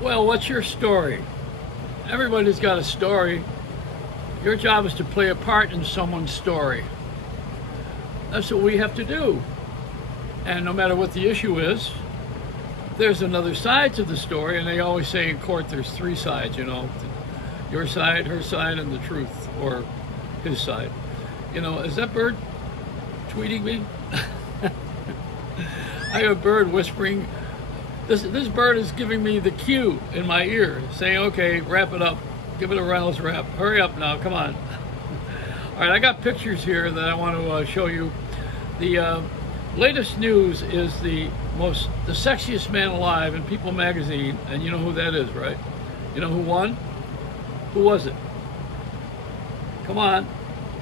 Well, what's your story? Everybody's got a story. Your job is to play a part in someone's story. That's what we have to do. And no matter what the issue is, there's another side to the story. And they always say in court there's three sides, you know, your side, her side, and the truth, or his side. You know, is that bird tweeting me? I have a bird whispering. This bird is giving me the cue in my ear, saying, okay, wrap it up. Give it a Reynolds wrap. Hurry up now, come on. All right, I got pictures here that I want to show you. The latest news is the sexiest man alive in People magazine, and you know who that is, right? You know who won? Who was it? Come on,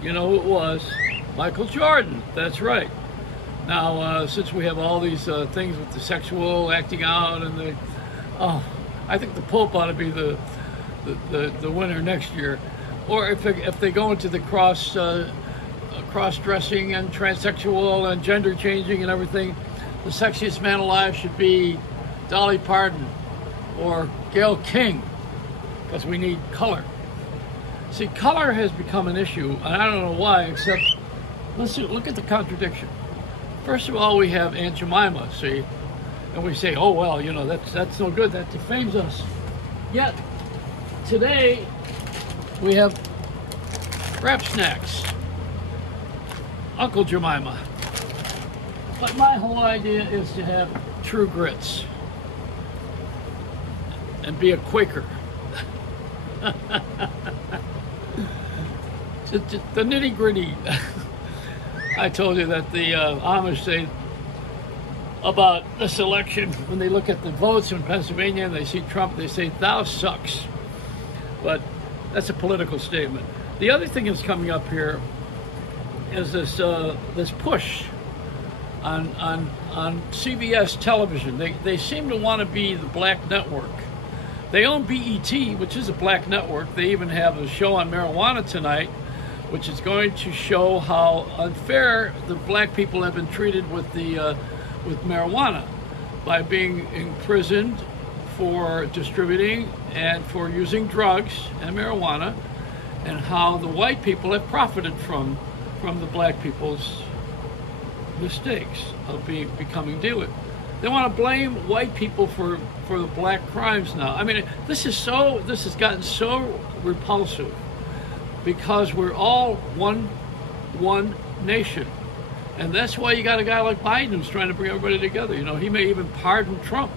you know who it was? Michael Jordan, that's right. Now, since we have all these things with the sexual acting out and I think the Pope ought to be the winner next year. Or if they go into the cross-dressing and transsexual and gender changing and everything, the sexiest man alive should be Dolly Parton or Gayle King, because we need color. See, color has become an issue, and I don't know why, except look at the contradiction. First of all, we have Aunt Jemima, see, and we say, oh, well, you know, that's no good, that defames us. Yet, today, we have Rap Snacks, Uncle Jemima. But my whole idea is to have true grits and be a Quaker. The nitty gritty. I told you that the Amish say about this election, when they look at the votes in Pennsylvania and they see Trump, they say, thou sucks. But that's a political statement. The other thing that's coming up here is this push on CBS television. They seem to want to be the black network. They own BET, which is a black network. They even have a show on marijuana tonight, which is going to show how unfair the black people have been treated with marijuana, by being imprisoned for distributing and for using drugs and marijuana, and how the white people have profited from the black people's mistakes of becoming dealers. They want to blame white people for the black crimes now. I mean, this has gotten so repulsive, because we're all one nation. And that's why you got a guy like Biden who's trying to bring everybody together. You know, he may even pardon Trump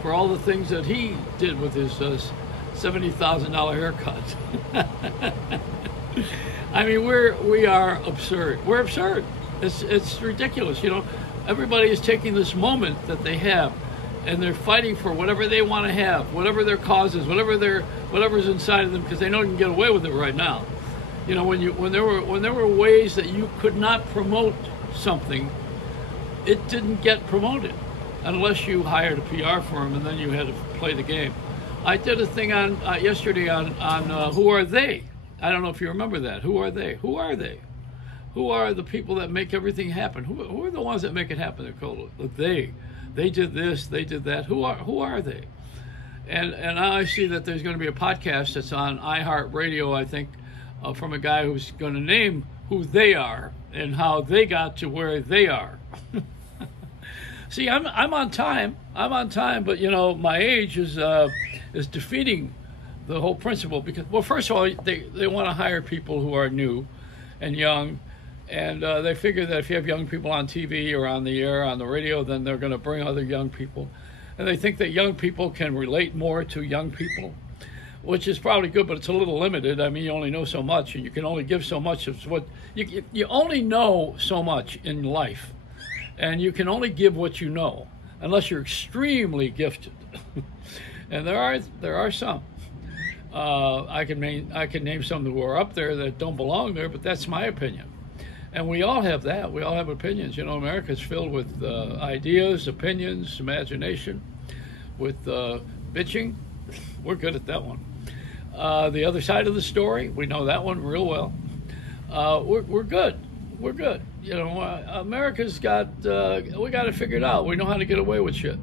for all the things that he did with his $70,000 haircut. I mean, we are absurd. We're absurd. It's ridiculous. You know, everybody is taking this moment that they have, and they're fighting for whatever they want to have, whatever their cause is, whatever's inside of them, because they know you can get away with it right now. You know, when there were ways that you could not promote something, it didn't get promoted unless you hired a PR firm, and then you had to play the game. I did a thing on yesterday on who are they? I don't know if you remember that. Who are they? Who are they? Who are the people that make everything happen? Who are the ones that make it happen? They're called they. They did this. They did that. Who are they? And now I see that there's going to be a podcast that's on iHeartRadio, I think, from a guy who's going to name who they are and how they got to where they are. See, I'm on time. I'm on time, but you know, my age is defeating the whole principle, because, well, first of all, they want to hire people who are new and young, and they figure that if you have young people on TV or on the air, on the radio, then they're going to bring other young people, and they think that young people can relate more to young people, which is probably good, but it's a little limited. I mean, you only know so much, and you can only give so much of what you only know so much in life, and you can only give what you know, unless you're extremely gifted. And there are some. I can name some who are up there that don't belong there, but that's my opinion. And we all have that. We all have opinions. You know, America's filled with ideas, opinions, imagination, with bitching. We're good at that one. The other side of the story, we know that one real well. We're good. We're good. You know, America's got, we got it figured out. We know how to get away with shit.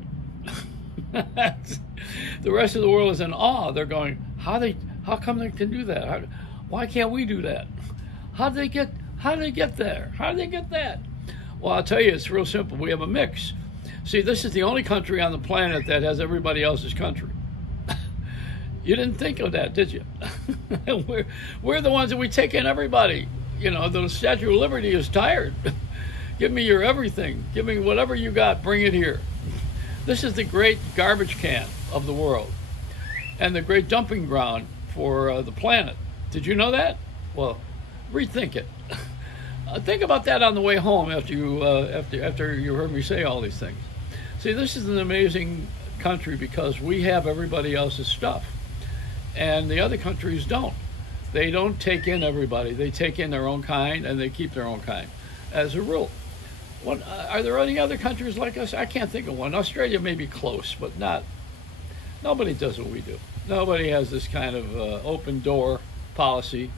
The rest of the world is in awe. They're going, how come they can do that? Why can't we do that? How do they get there? How do they get that? Well, I'll tell you, it's real simple. We have a mix. See, this is the only country on the planet that has everybody else's country. You didn't think of that, did you? we're the ones that we take in everybody. You know, the Statue of Liberty is tired. Give me your everything. Give me whatever you got. Bring it here. This is the great garbage can of the world and the great dumping ground for the planet. Did you know that? Well, rethink it. Think about that on the way home after you heard me say all these things. See, this is an amazing country because we have everybody else's stuff, and the other countries don't. They don't take in everybody. They take in their own kind, and they keep their own kind, as a rule. Are there any other countries like us? I can't think of one. Australia may be close, but not. Nobody does what we do. Nobody has this kind of open door policy.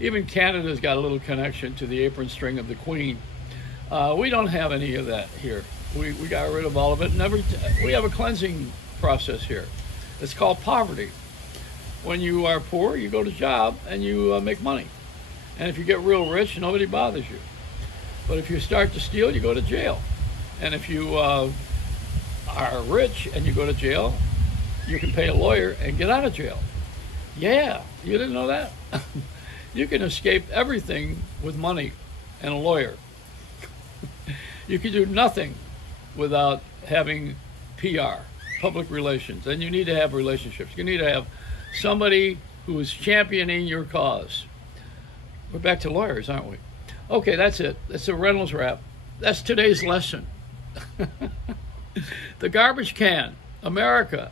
Even Canada's got a little connection to the apron string of the Queen. We don't have any of that here. We got rid of all of it, and we have a cleansing process here. It's called poverty. When you are poor, you go to job and you make money. And if you get real rich, nobody bothers you. But if you start to steal, you go to jail. And if you are rich and you go to jail, you can pay a lawyer and get out of jail. Yeah, you didn't know that? You can escape everything with money and a lawyer. You can do nothing without having PR, public relations, and you need to have relationships. You need to have somebody who is championing your cause. We're back to lawyers, aren't we? Okay, that's it. That's a Reynolds wrap. That's today's lesson. The garbage can, America.